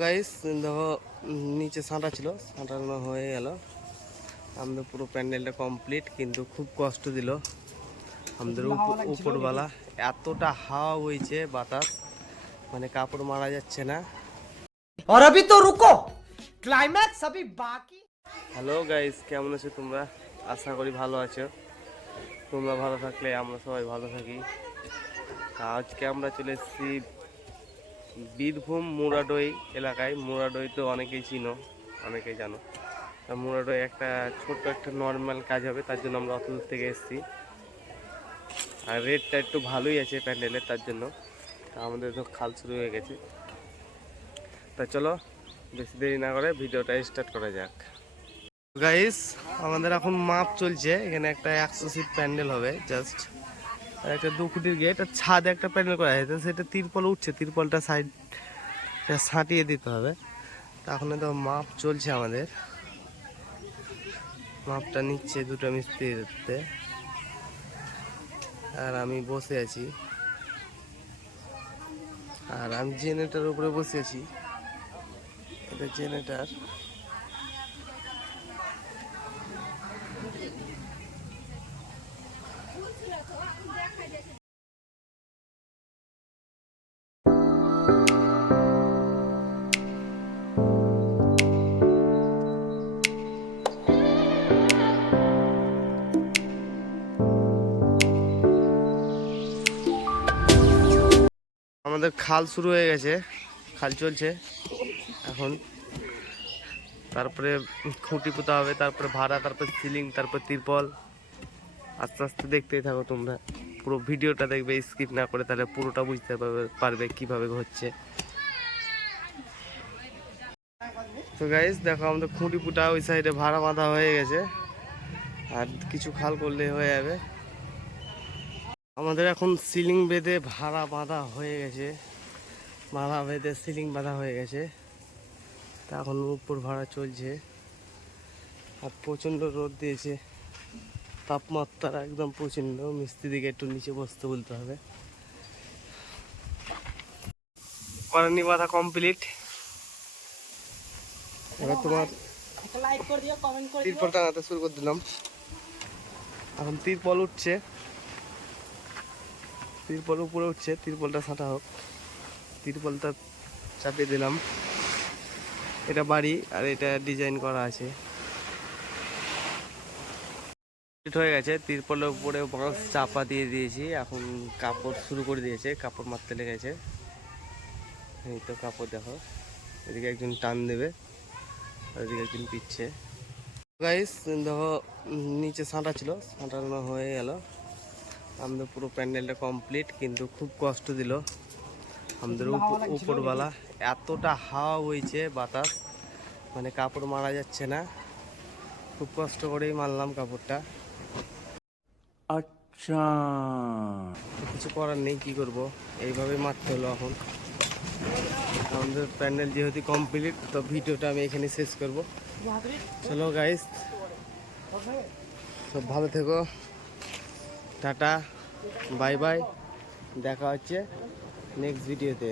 Guys দেখো নিচে সাঁটা ছিল, সাঁটানো হয়ে গেল। আমাদের পুরো প্যান্ডেলটা কমপ্লিট, কিন্তু খুব কষ্ট দিল আমাদের উপরওয়ালা। এতটা হাওয়া হয়েছে, বাতাস, মানে কাপড় মারা যাচ্ছে না। और अभी तो रुको, क्लाइमैक्स अभी बाकी। হ্যালো গাইস, কেমন আছো তোমরা? আশা করি ভালো আছো। তোমরা ভালো থাকলে আমরা সবাই ভালো থাকি। আজকে আমরা চলে এসেছি বীরভূম মুরাডই এলাকায়। মুরাডই তো অনেকেই চিনো, অনেকেই জানো। মুরাডই একটা ছোট্ট একটা নর্মাল কাজ হবে, তার জন্য আমরা অত দূর থেকে এসেছি। আর রেটটা একটু ভালোই আছে প্যান্ডেলের, তার জন্য। তা আমাদের তো খাল শুরু হয়ে গেছে। তা চলো বেশি দেরি না করে ভিডিওটা স্টার্ট করা যাক। গাইস, আমাদের এখন মাপ চলছে। এখানে একটা 100 সিট প্যান্ডেল হবে জাস্ট। আর একটা 2 ফুটের গেট, আর ছাদে একটা প্যান্ডেল করা হয়েছে, সেটা তিরপল উঠছে। তিরপলটা সাইড ছাঁটিয়ে দিতে হবে। তখন তো মাপ চলছে আমাদের। মাপটা নিচ্ছে দুটো মিস্ত্রিতে, আর আমি বসে আছি। আর আমি জেনারেটার উপরে বসে আছি। এটা জেনারেটার। আমাদের খাল শুরু হয়ে গেছে, খাল চলছে এখন। তারপরে খুঁটি পোতা হবে, তারপরে ভাড়া, তারপরে সিলিং, তারপর তিরপল। আস্তে আস্তে দেখতেই থাকো তোমরা, পুরো ভিডিওটা দেখবে, স্কিপ না করে, তাহলে পুরোটা বুঝতে পারবে কিভাবে হচ্ছে। তো গাইস দেখো, আমাদের খুঁটি পুটা ওই সাইডে ভাড়া বাঁধা হয়ে গেছে, আর কিছু খাল করলে হয়ে যাবে। আমাদের এখন সিলিং বেঁধে ভাড়া বাঁধা হয়ে গেছে, ভাড়া বেঁধে সিলিং বাঁধা হয়ে গেছে। তা এখন উপর ভাড়া চলছে। আর প্রচণ্ড রোদ দিয়েছে, তাপমাত্রা একদম প্রচণ্ড। মিস্ত্রিদিকে একটু নিচে বসতে বলতে হবে। করানি বাঁধা কমপ্লিট। এবার তোমার তিরপল টাঙাতে শুরু করে দিলাম। এখন তিরপল উঠছে, তিরপল উপরে উঠছে। তিরপলটা ছাঁটা হোক, তিরপলটা চাপিয়ে দিলাম। এটা বাড়ি, আর এটা ডিজাইন করা আছে। হয়ে গেছে, তিরপলের উপরে বাঁশ চাপা দিয়ে দিয়েছি। এখন কাপড় শুরু করে দিয়েছে, কাপড় মারতে লেগেছে। এই তো কাপড় দেখো, এদিকে একজন টান দেবে, আর এদিকে একজন পিচ্ছে। গাইস দেখো, নিচে সাঁটা ছিল, সাঁটানো হয়ে গেল। আমাদের পুরো প্যান্ডেলটা কমপ্লিট, কিন্তু খুব কষ্ট দিল আমাদের উপরওয়ালা। এতটা হাওয়া হয়েছে, বাতাস, মানে কাপড় মারা যাচ্ছে না। খুব কষ্ট করেই মারলাম কাপড়টা। अच्छा, কিছু করার নেই, কি করব, এইভাবেই মারতে হলো। এখন আমাদের প্যান্ডেল যেহেতু কমপ্লিট, তো ভিডিওটা আমি এখানে শেষ করব। চলো গাইস, সব ভালো থেকো, টাটা, বাই বাই। দেখা হচ্ছে নেক্সট ভিডিওতে।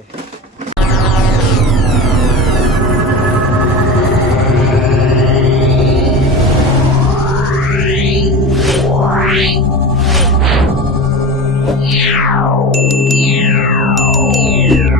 Yeah.